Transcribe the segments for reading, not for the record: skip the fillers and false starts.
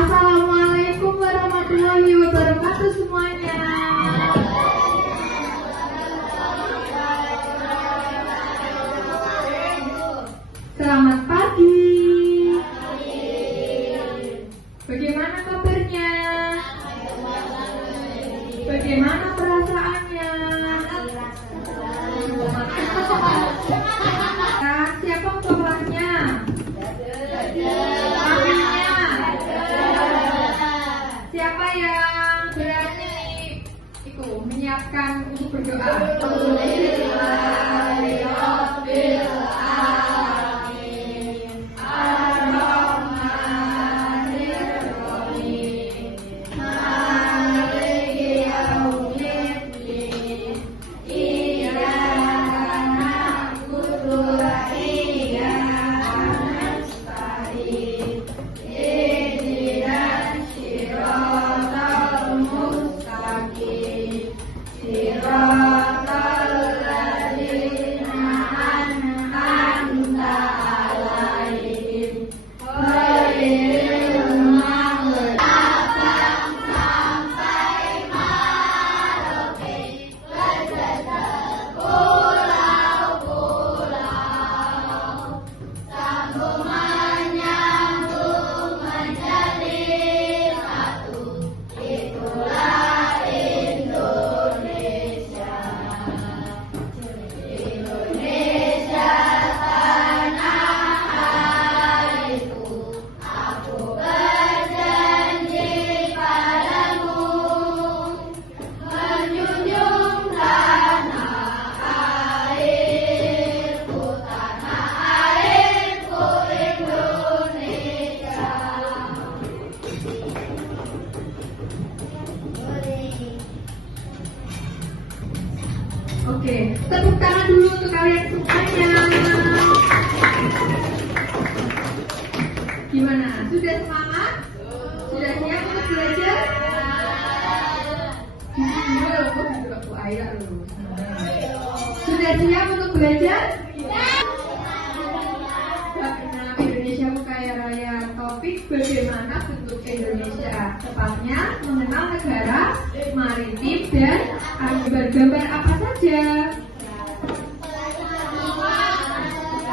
Assalamualaikum warahmatullahi wabarakatuh semuanya. Selamat pagi. Bagaimana kabarnya? Bagaimana perasaannya? Nah, siapa sekolahnya? Akhirnya. Siapa yang berani menyiapkan untuk berdoa? Oke, tepuk tangan dulu untuk kalian semuanya. Gimana? Sudah semangat? Sudah siap untuk belajar? Sudah siap untuk belajar? Bagaimana Indonesia kaya raya? Topik bagaimana bentuk Indonesia? Tepatnya mengenal negara, maritim, dan gambar apa saja?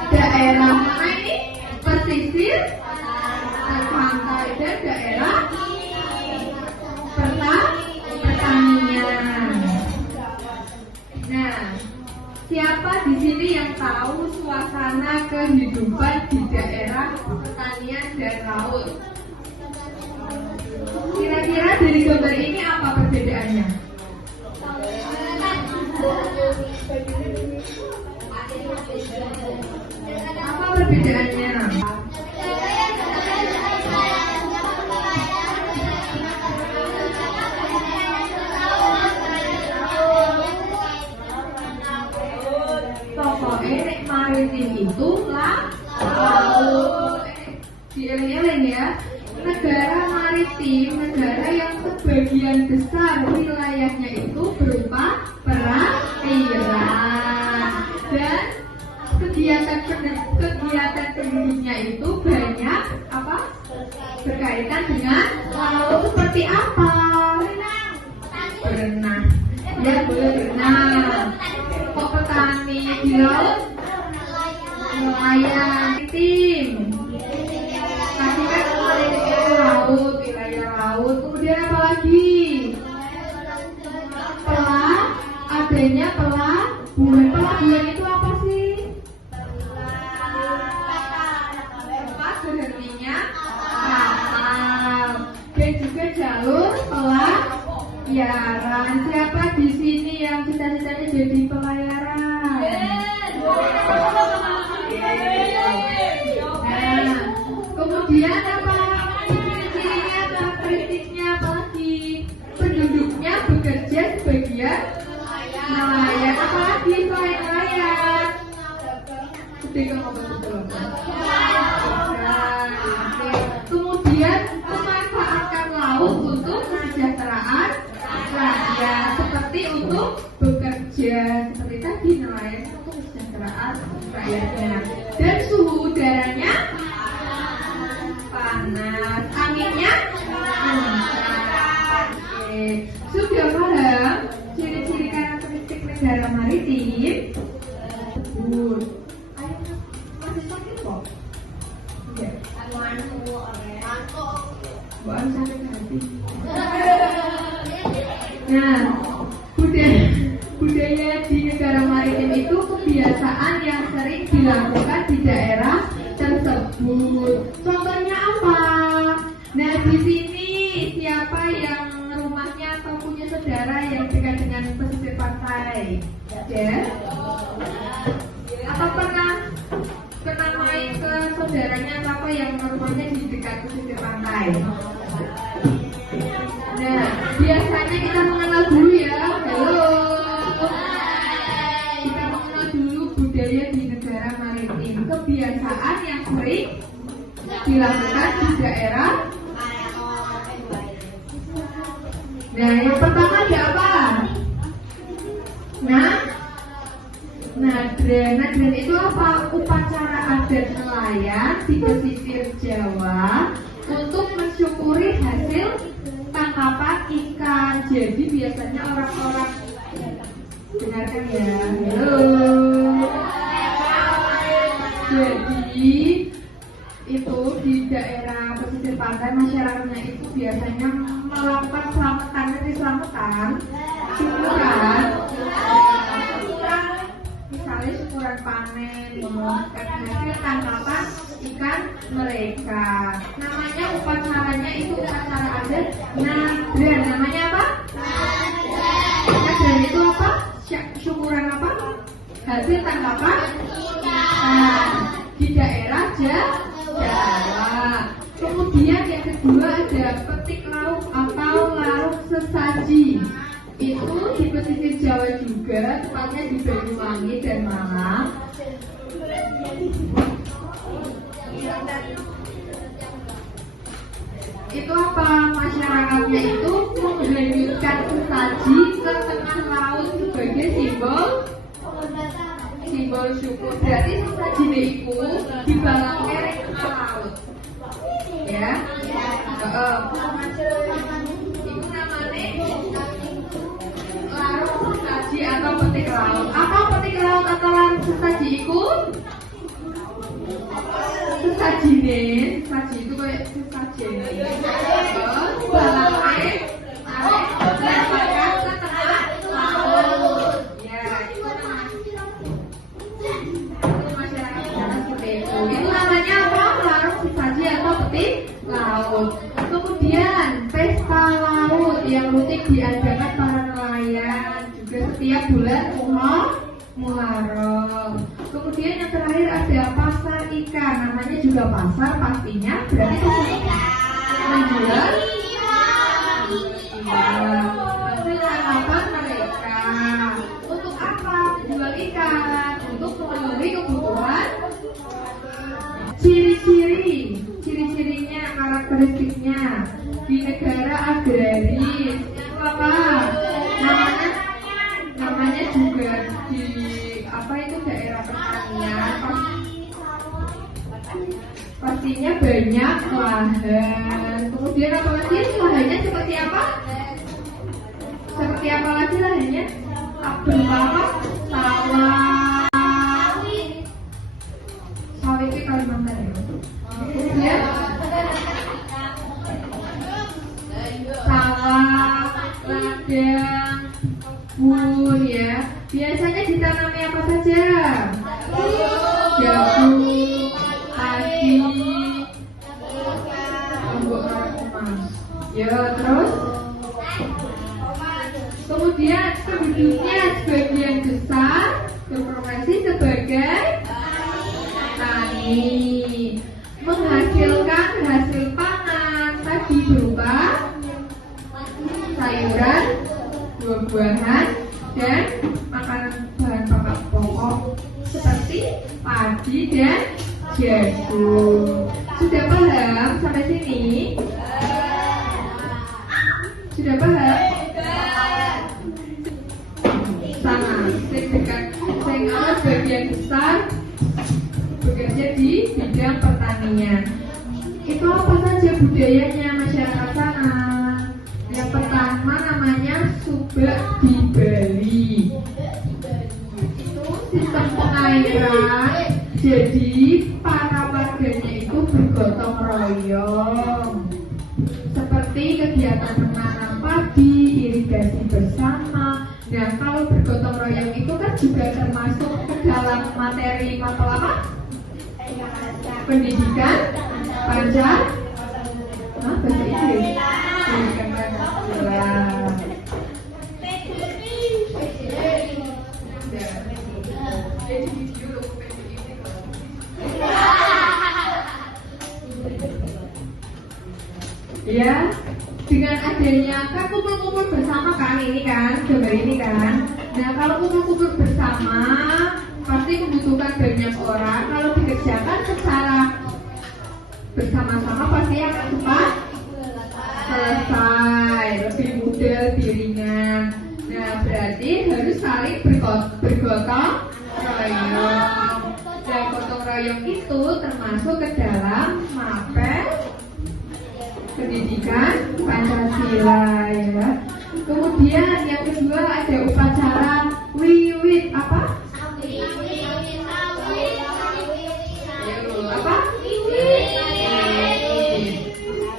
Daerah mana ini? Pesisir, pantai, dan daerah pertanian. Nah, siapa di sini yang tahu suasana kehidupan di daerah pertanian dan laut? Kira-kira dari gambar ini apa perbedaannya? Apa perbedaannya? Pokoknya maritim itu laut. Dieleng-eleng ya. Negara maritim, negara yang sebagian besar wilayahnya itu berupa perairan, dan kegiatan penduduknya itu banyak berkaitan dengan laut. Seperti apa? Berenang. Ya, boleh berenang. Kok petani di laut? Nelayan. Tim. Tadi kan laut, wilayah laut. Kemudian apa lagi? Adanya pelabuhan. Pelabuhan itu apa sih? Tempat berhentinya kapal. Dan juga jalur pelayaran. Siapa di sini yang cita-citanya jadi pelayaran? Nah, kemudian apa? Ciri-cirinya, karakteristiknya apa lagi? Penduduknya bekerja sebagian nelayan. Apa lagi selain nelayan? Kemudian memanfaatkan laut untuk kesejahteraan rakyat, seperti untuk bekerja, seperti tadi nelayan untuk kesejahteraan rakyatnya. Dan suhu udaranya panas, anginnya harus sakit hati. Nah, budaya di negara maritim itu kebiasaan yang sering dilakukan di daerah tersebut. Contohnya apa? Nah, di sini siapa yang rumahnya atau punya saudara yang dekat dengan pesisir pantai? Ya? Atau pernah main ke saudaranya atau apa yang rumahnya di dekat pesisir pantai? Nah, biasanya kita mengenal dulu ya. Halo. Kita mengenal dulu budaya di negara maritim. Kebiasaan yang sering dilakukan di daerah. Nah, yang pertama ada apa? Nadren itu apa? Upacara adat nelayan di pesisir Jawa untuk mensyukuri hasil tangkapan ikan. Jadi biasanya orang-orang, dengarkan ya, halo. Jadi itu di daerah pesisir pantai masyarakatnya itu biasanya melakukan selamatan, syukuran, misalnya syukuran panen, mengumumkan hasil tangkapan ikan mereka. Namanya upacaranya itu upacara adat Nadren. Namanya apa? Nadren itu apa? Syukuran apa? Hasil tangkapan ikan di daerah Jawa. Kemudian yang kedua ada petik lauk atau lauk sesaji. Itu di pesisir Jawa juga, tepatnya di Banyuwangi dan Malang. Itu apa? Masyarakatnya itu menghanyutkan sesaji ke tengah laut sebagai simbol syukur. Berarti sesaji itu dibalangkan ke tengah laut. Ya? Itu namanya larung sesaji atau petik laut. Apa petik laut atau larung sesaji itu? Sesaji itu kayak sesaji. Balangnya lemparkan ke tengah laut. Ya, itu masyarakat seperti itu. Itu namanya apa? Larung sesaji atau petik laut. Kemudian pesta laut yang rutin diadakan para nelayan juga setiap bulan Muharram. Kemudian yang terakhir ada pasar ikan, namanya juga pasar pastinya, berarti menjual hasil tangkapan mereka. Untuk apa menjual ikan? Untuk memenuhi kebutuhan. Ciri-cirinya, karakteristiknya di negara agraris itu apa? Namanya juga di apa itu daerah pertanian. Pastinya banyak lahan. Kemudian apa lagi? Lahannya seperti apa? Seperti apa lagi lahannya? Berupa apa? Sawit itu Kalimantan ya. Kemudian sawah, ladang, kebun ya. Biasanya ditanami apa saja? Jagung, padi, lombok emas. Ya, terus kemudian penduduknya sebagian besar berprofesi sebagai petani, menghasilkan hasil pangan tadi berupa sayuran, buah-buahan, dan makanan bahan pokok seperti padi dan jagung. Sudah paham sampai sini? Sudah paham? Sama, saya sebagian besar bekerja di bidang pertanian. Itu apa saja budayanya masyarakat sana? Yang pertama namanya subak di Bali. Itu sistem pengairan. Jadi para warganya itu bergotong royong. kegiatan menanam padi, irigasi bersama. Nah, kalau bergotong royong itu kan juga termasuk ke dalam materi mata apa? Pendidikan Pancasila. Bahasa Inggris. Pendidikan Pancasila. Ya, dengan adanya kan kumpul-kumpul bersama kan ini kan, gambar ini kan. Nah, kalau kumpul-kumpul bersama pasti membutuhkan banyak orang. Kalau dikerjakan secara bersama-sama pasti akan cepat selesai, lebih mudah, lebih ringan. Nah, berarti harus saling bergotong royong. Dan gotong royong itu termasuk ke dalam mapel pendidikan Pancasila ya. Kemudian yang kedua ada upacara wiwit apa? Apa?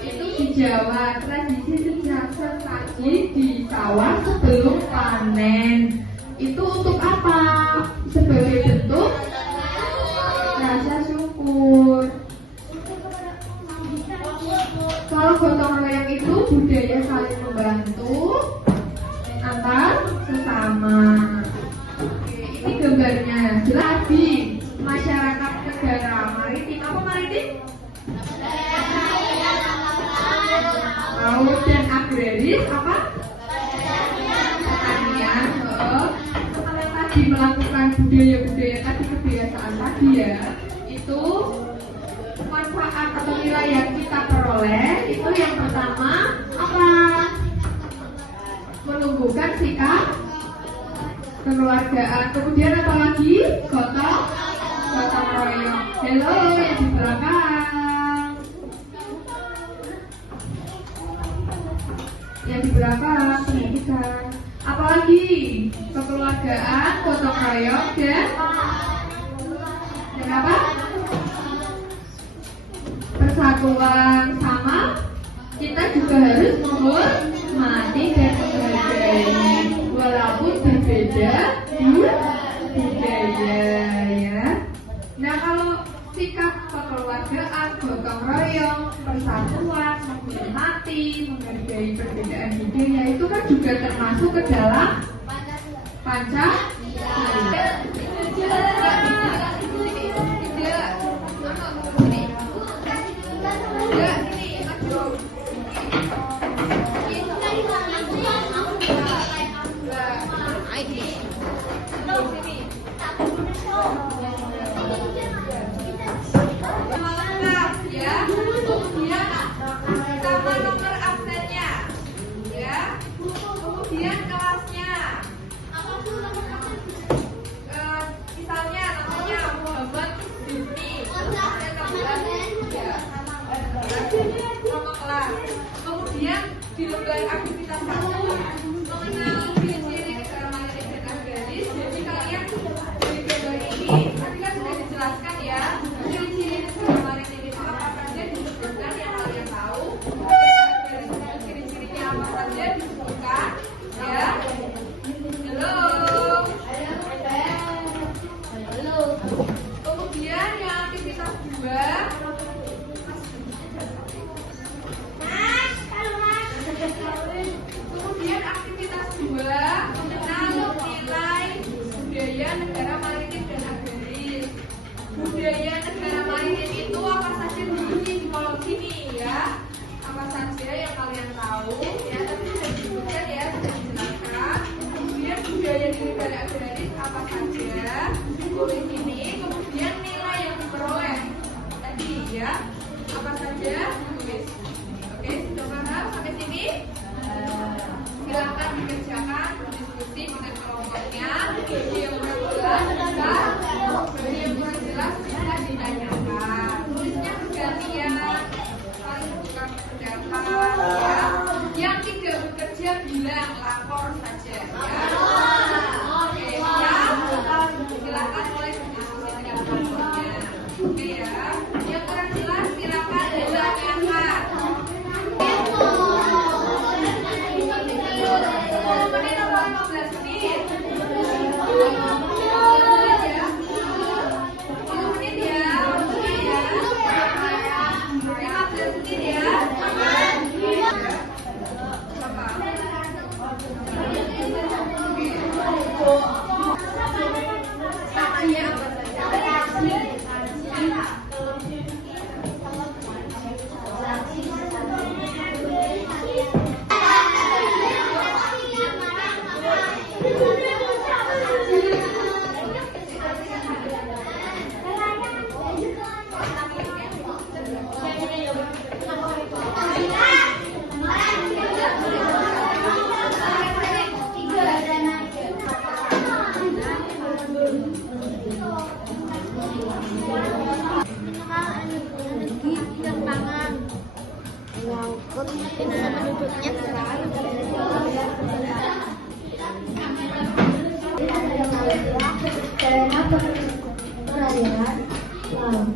Itu di Jawa, tradisi sejak sesaji di sawah sebelum panen. Itu untuk apa? Sebagai bentuk rasa syukur. Kalau gotong royong itu budaya saling membantu antar sesama. Oke, ini gambarnya jelas di masyarakat negara maritim. Apa maritim? Laut dan agraris apa? Pertanian. Setelah tadi melakukan budaya-budaya tadi, kebiasaan tadi ya, itu manfaat atau nilai yang kita peroleh itu yang pertama apa? Menumbuhkan sikap kekeluargaan. Kemudian apa lagi? Gotong royong. Halo yang di belakang. Yang di belakang kita. Apalagi kekeluargaan, gotong royong dan apa? Persatuan. Sama kita juga harus menghormati dan menghargai walaupun berbeda budaya ya. Nah, kalau sikap kekeluargaan, gotong royong, persatuan, menghormati, menghargai perbedaan budaya itu kan juga termasuk ke dalam Pancasila. Kemudian kelasnya, misalnya namanya Muhammad Bismi, nama kelas. Kemudian di lembar aktivitas 1 mengenal ciri-ciri negara maritim dan agraris. Jadi kalian dari gambar ini tadi kan sudah dijelaskan ya, ciri-ciri negara maritim itu apa saja disebutkan yang kalian tahu. Ciri-cirinya apa saja disebutkan. Ya, halo. Kemudian yang aktivitas 2. Kemudian aktivitas 2 mengenal nilai budaya negara maritim dan agraris. Budaya negara maritim itu apa saja di kolom sini ya. Apa saja yang kalian tahu ya, tapi sudah disebutkan ya, sudah dijelaskan. Kemudian budaya di negara agraris apa saja tulis ini. Kemudian nilai yang diperoleh tadi ya, apa saja tulis. Oke, sudah paham sampai sini? Silakan dikerjakan, berdiskusi dengan kelompoknya. Bagi yang kurang jelas bisa, bagi yang kurang jelas bisa ditanyakan. Tulisnya bergantian, saling tukar pendapat ya. Yang tidak bekerja bilang lapor saja ya. Oke ya, silakan mulai berdiskusi dengan kelompoknya. Oke ya, yang kurang jelas silakan ditanyakan. Menyangkut penduduknya. Daerah perairan laut.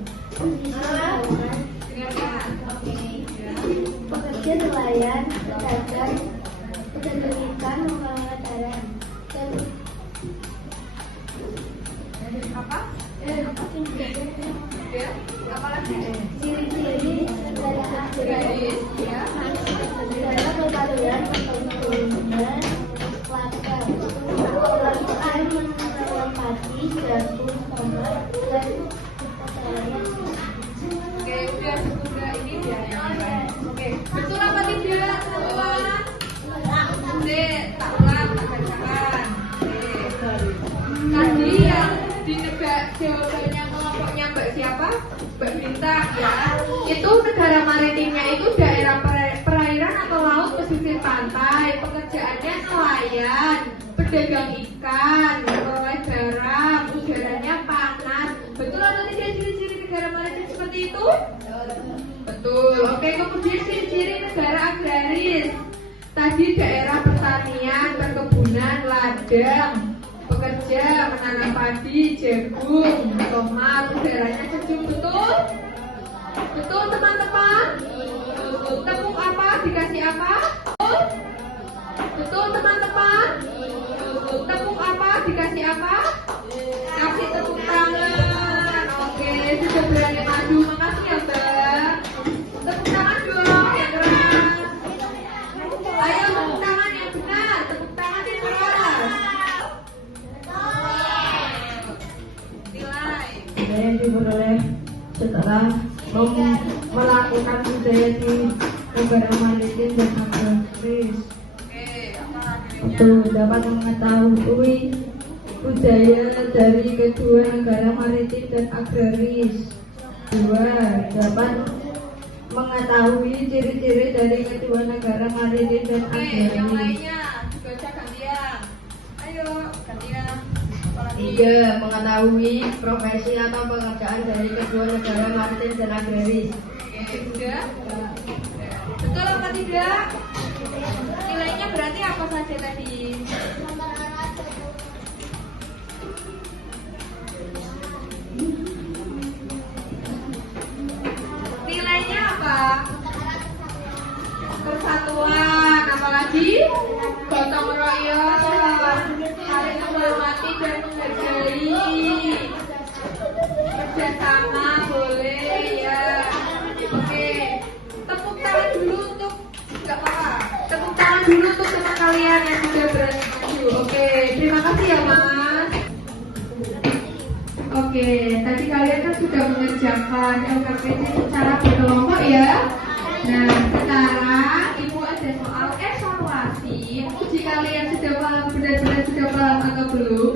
Pekerja nelayan, pedagang, pedagang ikan, mengelola darat. Apa? Apa lagi? Ciri-ciri dari Ya. adalah perpaduan pembangunan latar. Al-Quran menempati jagung tomat dan Oke, udah ini biar yang lain. Oke, betul apa tidak? Oke, tak ulang, tak bacakan. Oke. Tadi yang di negara jawabannya kelompoknya Mbak siapa? Mbak Bintang ya. Itu negara maritimnya itu daerah perairan atau laut pesisir pantai. Pekerjaannya nelayan, pedagang ikan, mengelola garam, udaranya panas. Betul atau tidak ciri-ciri negara maritim seperti itu? Betul. Oke, kemudian ciri-ciri negara agraris. Tadi daerah pertanian, perkebunan, ladang. Pekerja menanam padi, jagung, tomat, udaranya sejuk. Betul? Betul teman-teman? Tepung apa? Dikasih apa? Betul teman-teman? Tepung apa? Dikasih apa? Kasih tepuk tangan. Oke, sudah berani maju. Makasih ya Mbak. Tepuk tangan dong yang keras. Ayo tepuk tangan yang benar. Tepuk tangan yang keras. Nilai. Saya diperoleh setelah melakukan budaya di negara maritim dan agraris. Oke, apa nilainya? Satu, dapat mengetahui budaya dari kedua negara maritim dan agraris. Dua, dapat mengetahui ciri-ciri dari kedua negara maritim dan Oke, yang agraris. lainnya baca gantian. Ayo, gantian. Apalagi? Tiga, mengetahui profesi atau pekerjaan dari kedua negara maritim dan agraris. Oke, udah. Betul apa tidak? Nilainya berarti apa saja tadi? Nilainya apa? Persatuan, apalagi gotong royong, saling menghormati dan menghargai, kerjasama boleh ya. Oke, tepuk tangan dulu untuk nggak apa-apa. Tepuk tangan dulu untuk teman kalian yang sudah berani maju. Oke, terima kasih ya Mas. Oke, tadi kalian kan sudah mengerjakan LKPD secara berkelompok ya. Nah, sekarang Ibu ada soal evaluasi. Uji kalian sudah paham, benar-benar sudah paham atau belum?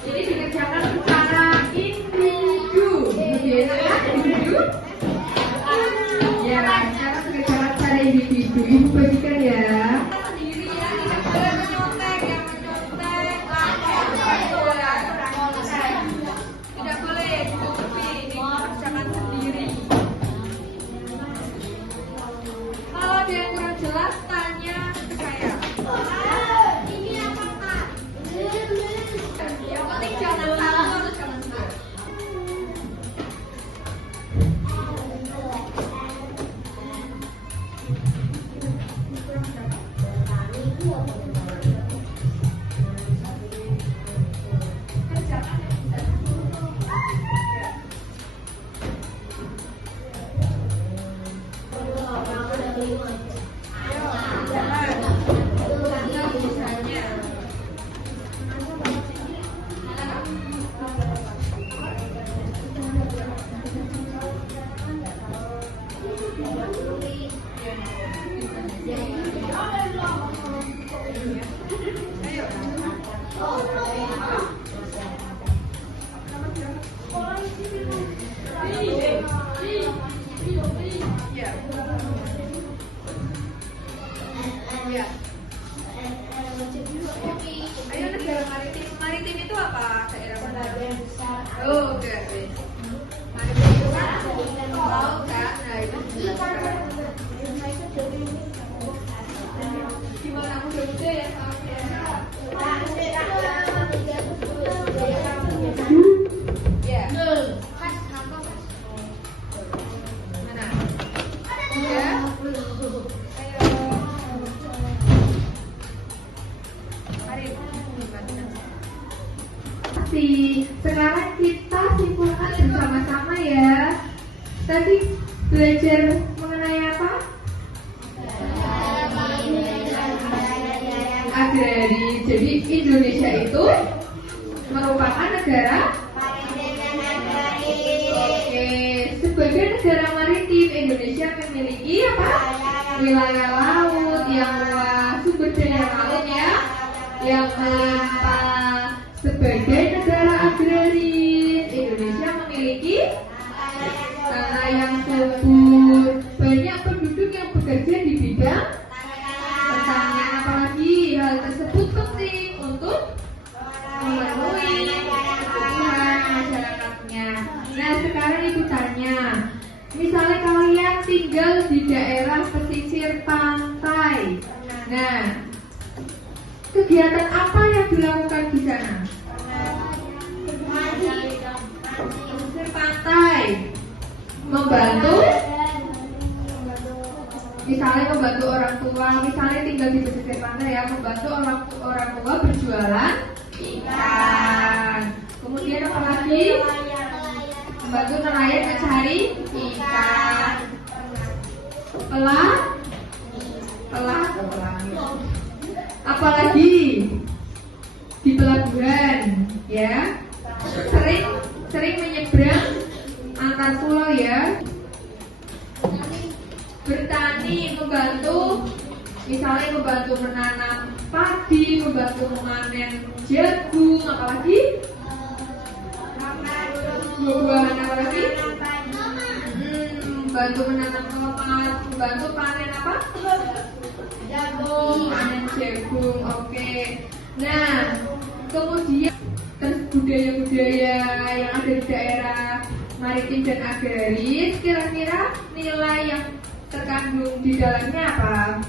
Ini dikerjakan secara individu. Oke, kan? Individu? Ya, cara dikerjakan secara individu. Ibu bagikan ya. Sendiri ya, tidak boleh menyontek. Yang menyontek, tidak boleh ditutupi. Ini dikerjakan sendiri. Kalau ada yang kurang jelas, tanya ke saya. Ini apa Pak? Yang penting jangan salah atau jangan salah. Ya. Ayo negara maritim. Maritim itu apa? Daerah mana? Oh, oke. Maritim itu kan laut kan? Nah itu dijelaskan. Ya. Mana? Ya. Sekarang kita simpulkan bersama-sama ya. Tadi belajar mengenai apa? Agrari. Jadi Indonesia itu merupakan negara. Oke, sebagai negara maritim, Indonesia memiliki apa? Wilayah laut yang luas, sumber daya laut ya, yang melimpah. Sebagai negara agraris, Indonesia memiliki tanah yang subur, banyak penduduk yang bekerja di bidang pertanian. Apalagi hal tersebut penting untuk memenuhi kebutuhan masyarakatnya. Nah, sekarang ibu tanya, misalnya kalian tinggal di daerah pesisir pantai. Nah, kegiatan apa yang dilakukan di sana? Pesisir pantai, membantu, misalnya membantu orang tua, misalnya tinggal di pesisir pantai ya, membantu orang tua berjualan ikan. Kemudian apa lagi? Membantu nelayan mencari ikan. Apalagi di pelabuhan ya, sering menyeberang antar pulau ya. Bertani, membantu, misalnya membantu menanam padi, membantu memanen jagung, apalagi buah-buahan, apalagi membantu menanam tomat, membantu panen apa? Jagung, panen jagung. Oke. Nah, kemudian budaya-budaya yang ada di daerah maritim dan agraris, kira-kira nilai yang terkandung di dalamnya apa?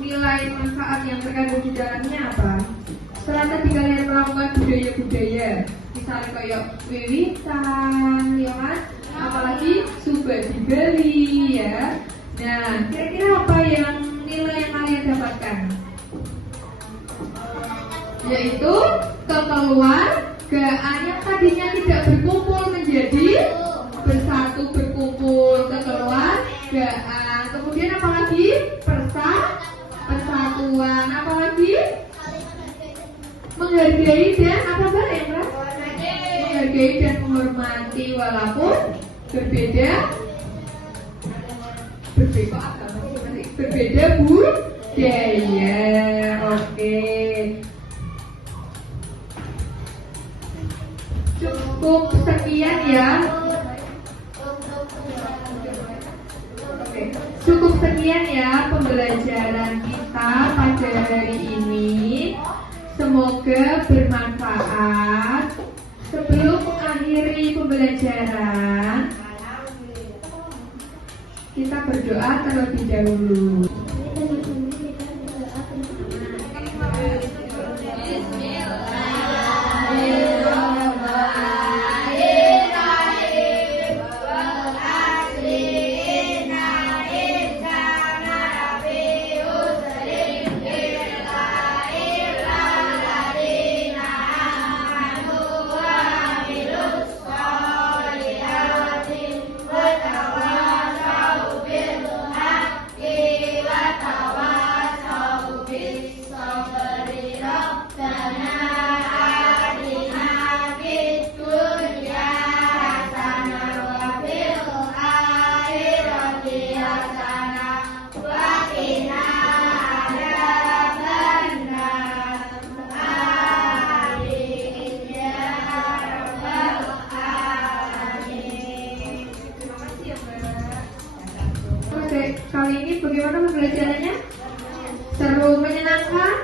Nilai manfaat yang terkandung di dalamnya apa? Setelah tadi kalian melakukan budaya-budaya, misalnya kayak wiwitan, ya kan? Apalagi subah dibeli, ya. Nah, kira-kira apa yang nilai yang kalian dapatkan? Yaitu kekeluargaan yang tadinya tidak berkumpul menjadi bersatu, berkumpul, kekeluargaan. Kemudian apalagi? Persatuan. Apalagi? Menghargai dan apa ya, Mbak? Menghargai dan menghormati walaupun berbeda budaya. Oke. Cukup sekian ya. Oke. Cukup sekian ya pembelajaran kita pada hari ini. Semoga bermanfaat. Sebelum mengakhiri pembelajaran, kita berdoa terlebih dahulu. Kali ini bagaimana pembelajarannya? Seru, menyenangkan?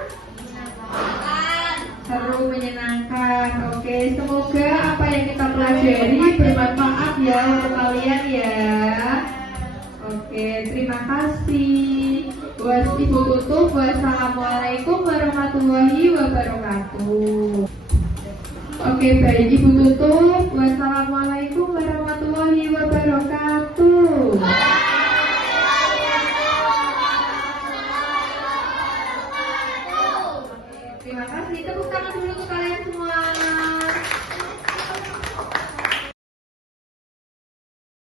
Seru, menyenangkan. Oke, semoga apa yang kita pelajari bermanfaat ya untuk kalian ya. Oke, terima kasih. Ibu tutup. Wassalamualaikum warahmatullahi wabarakatuh. Oke, baik, Ibu tutup. Wassalamualaikum warahmatullahi wabarakatuh. Terima kasih. Tepuk tangan dulu untuk kalian semua.